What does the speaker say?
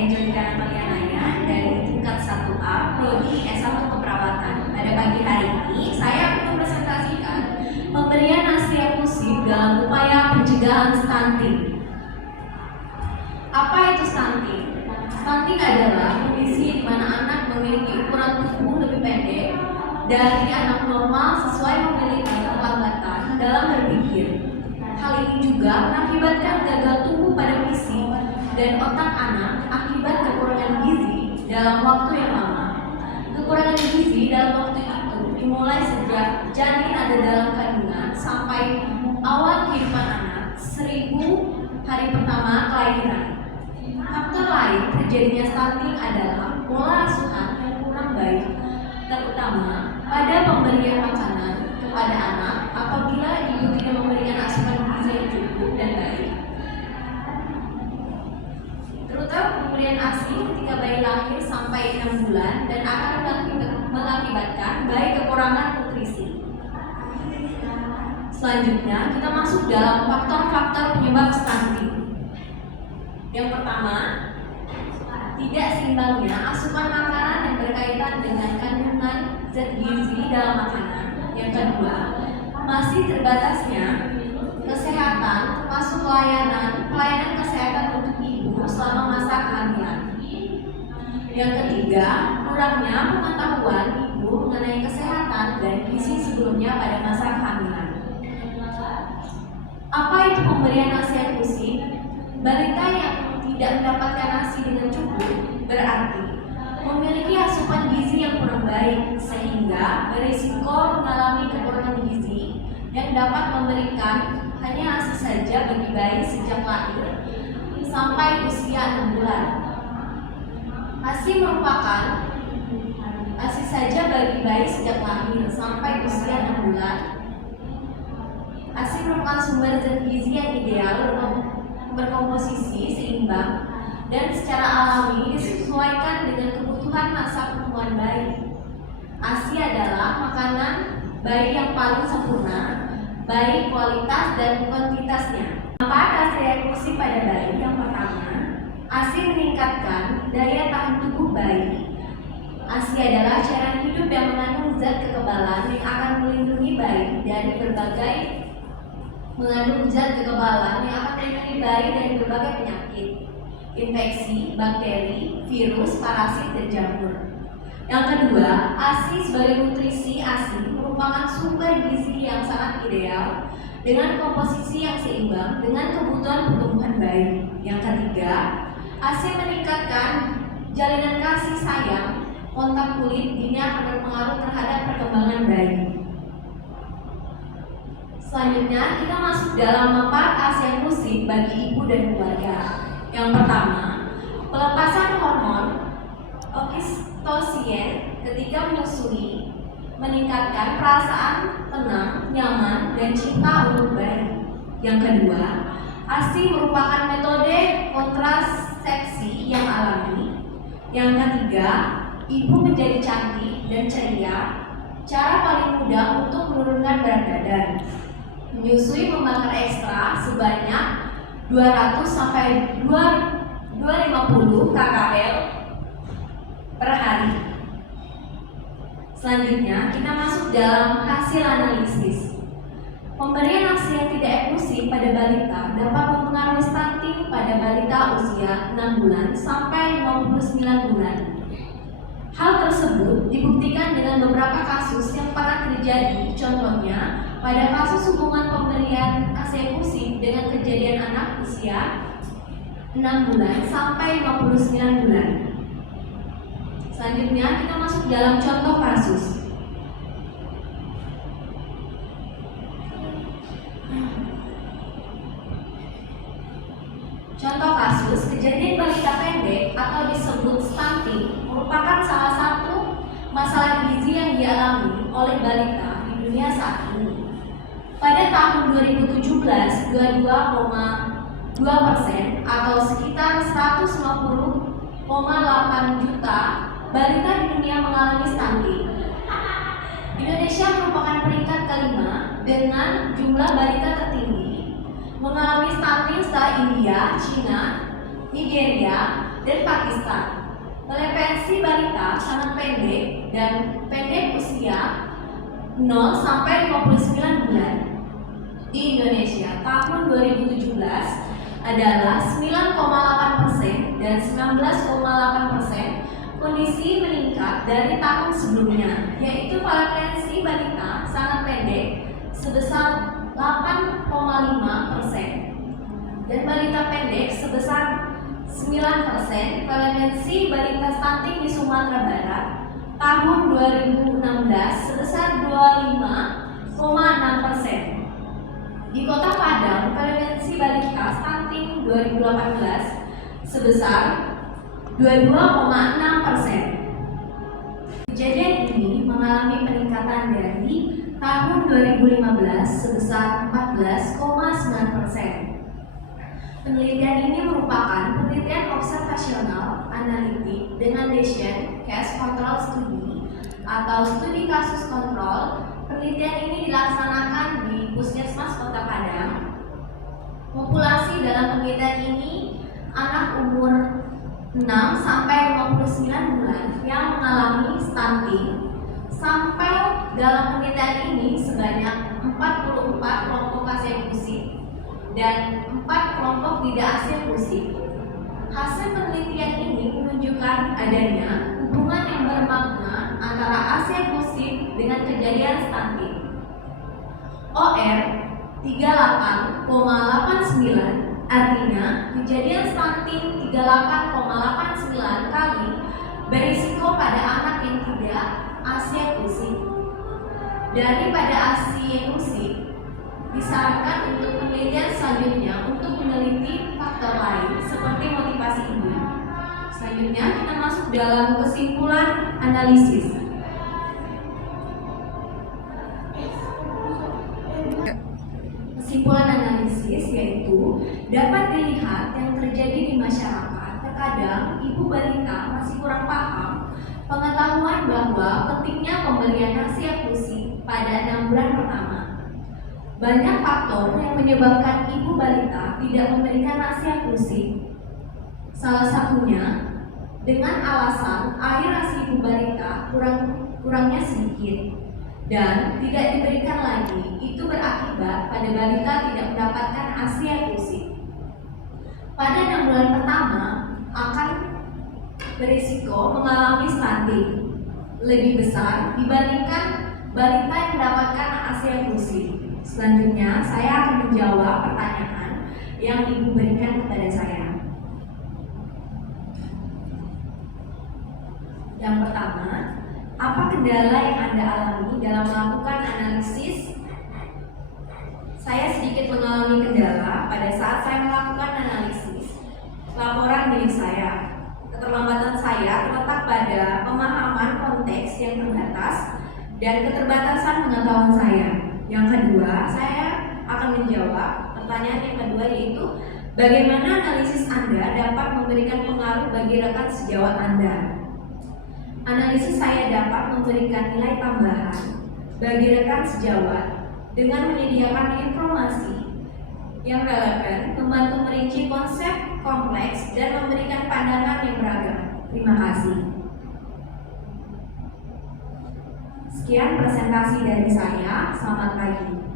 Angelika Natalia dari tingkat 1A Prodi S1 Keperawatan. Pada pagi hari ini saya akan mempresentasikan pemberian ASI eksklusif dalam upaya pencegahan stunting. Apa itu stunting? Stunting adalah kondisi di mana anak memiliki ukuran tubuh lebih pendek dari anak normal sesuai memiliki keterlambatan dalam berpikir. Hal ini juga mengakibatkan gagal tumbuh pada fisik dan otak anak akibat kekurangan gizi dalam waktu yang lama. Kekurangan gizi dalam waktu itu dimulai sejak janin ada dalam kandungan sampai awal kehidupan anak 1000 hari pertama kelahiran. Faktor lain terjadinya stunting adalah pola asuhan yang kurang baik, terutama pada pemberian makanan kepada anak apabila ibu tidak memberikan asupan gizi yang cukup dan baik. Terutama pemberian ASI ketika bayi lahir sampai 6 bulan dan akan mengakibatkan bayi kekurangan nutrisi. Selanjutnya kita masuk dalam faktor-faktor penyebab stunting. Yang pertama, tidak seimbangnya asupan makanan yang berkaitan dengan kandungan zat gizi dalam makanan. Yang kedua, masih terbatasnya kesehatan termasuk pelayanan kesehatan untuk ibu selama masa kehamilan. Yang ketiga, kurangnya pengetahuan ibu mengenai kesehatan dan gizi sebelumnya pada masa kehamilan. Apa itu pemberian ASI eksklusif? Balita yang tidak mendapatkan ASI dengan cukup berarti memiliki asupan gizi yang kurang baik sehingga berisiko mengalami kekurangan gizi yang dapat memberikan hanya ASI saja bagi bayi sejak lahir sampai usia 6 bulan. ASI merupakan ASI saja bagi bayi sejak lahir sampai usia 6 bulan. ASI merupakan sumber zat gizi yang ideal berkomposisi seimbang dan secara alami disesuaikan dengan kebutuhan masa pertumbuhan bayi. ASI adalah makanan bayi yang paling sempurna, baik kualitas dan kuantitasnya. Manfaat ASI eksklusif pada bayi yang pertama, ASI meningkatkan daya tahan tubuh bayi. ASI adalah cairan hidup yang mengandung zat kekebalan yang akan melindungi bayi dari berbagai penyakit, infeksi, bakteri, virus, parasit, dan jamur. Yang kedua, ASI sebagai nutrisi. ASI merupakan sumber gizi yang sangat ideal dengan komposisi yang seimbang dengan kebutuhan pertumbuhan bayi. Yang ketiga, ASI meningkatkan jalinan kasih sayang, kontak kulit. Ini akan berpengaruh terhadap perkembangan bayi. Selanjutnya kita masuk dalam manfaat ASI eksklusif bagi ibu dan keluarga. Yang pertama, pelepasan hormon oksitosin ketika menyusui meningkatkan perasaan tenang, nyaman, dan cinta untuk bayi. Yang kedua, ASI merupakan metode kontrasepsi yang alami. Yang ketiga, ibu menjadi cantik dan ceria. Cara paling mudah untuk menurunkan berat badan. Menyusui membakar ekstra sebanyak 200 sampai 250 kcal per hari. Selanjutnya kita masuk dalam hasil analisis. Pemberian ASI yang tidak eksklusif pada balita dapat mempengaruhi stunting pada balita usia 6 bulan sampai 59 bulan. Hal tersebut dibuktikan dengan beberapa kasus yang pernah terjadi. Contohnya, pada kasus hubungan pemberian ASI eksklusif dengan kejadian anak usia 6 bulan sampai 59 bulan. Selanjutnya kita masuk dalam contoh kasus. Contoh kasus, kejadian balita pendek atau disebut stunting merupakan salah satu masalah gizi yang dialami oleh balita di dunia saat ini. Pada tahun 2017, 22,2% atau sekitar 150,8 juta balita di dunia mengalami stunting. Indonesia merupakan peringkat kelima dengan jumlah balita tertinggi mengalami stunting setelah India, China, Nigeria, dan Pakistan. Toleransi balita sangat pendek dan pendek usia 0 sampai 59 bulan. Di Indonesia, tahun 2017 adalah 9,8% dan 19,8%. Kondisi meningkat dari tahun sebelumnya, yaitu toleransi balita sangat pendek sebesar 8,5% dan balita pendek sebesar 9%. Toleransi balita stunting di Sumatera Barat tahun 2016 sebesar 25,6%. Di Kota Padang, toleransi balita stunting 2018 sebesar 22,6%. Kejadian ini mengalami peningkatan dari tahun 2015 sebesar 14,9%. Penelitian ini merupakan penelitian observasional analitik dengan Bayesian Case Control Study atau studi kasus kontrol. Penelitian ini dilaksanakan di Puskesmas Kota Padang. Populasi dalam penelitian ini anak umur 6 sampai 59 bulan yang mengalami stunting. Sampel dalam penelitian ini sebanyak 44 kelompok eksekusi dan 4 kelompok tidak eksekusi. Hasil penelitian ini menunjukkan adanya hubungan yang bermakna antara eksekusi dengan kejadian stunting. OR 38,89 artinya kejadian stunting 38,89 kali berisiko pada anak yang tidak eksekusi. Daripada eksekusi, disarankan untuk penelitian selanjutnya untuk meneliti faktor lain seperti motivasi ibu. Selanjutnya kita masuk dalam kesimpulan analisis. Kesimpulan analisis yaitu dapat dilihat yang terjadi di masyarakat. Terkadang ibu balita masih kurang paham pengetahuan bahwa pentingnya pemberian eksekusi pada 6 bulan pertama. Banyak faktor yang menyebabkan ibu balita tidak memberikan eksekusi. Salah satunya dengan alasan air ASI ibu balita kurangnya sedikit dan tidak diberikan lagi. Itu berakibat pada balita tidak mendapatkan eksekusi. Pada 6 bulan pertama akan berisiko mengalami stunting lebih besar dibandingkan balita yang mendapatkan eksekusi. Selanjutnya saya akan menjawab pertanyaan yang ibu berikan kepada saya. Yang pertama, apa kendala yang Anda alami dalam melakukan analisis? Saya sedikit mengalami kendala pada saat saya melakukan analisis laporan milik saya. Keterlambatan saya terletak pada pemahaman konteks yang terbatas dan keterbatasan pengetahuan saya. Yang kedua, saya akan menjawab pertanyaan yang kedua, yaitu bagaimana analisis Anda dapat memberikan pengaruh bagi rekan sejawat Anda. Analisis saya dapat memberikan nilai tambahan bagi rekan sejawat dengan menyediakan informasi yang relevan, membantu merinci konsep kompleks, dan memberikan pandangan yang beragam. Terima kasih. Sekian presentasi dari saya. Selamat pagi.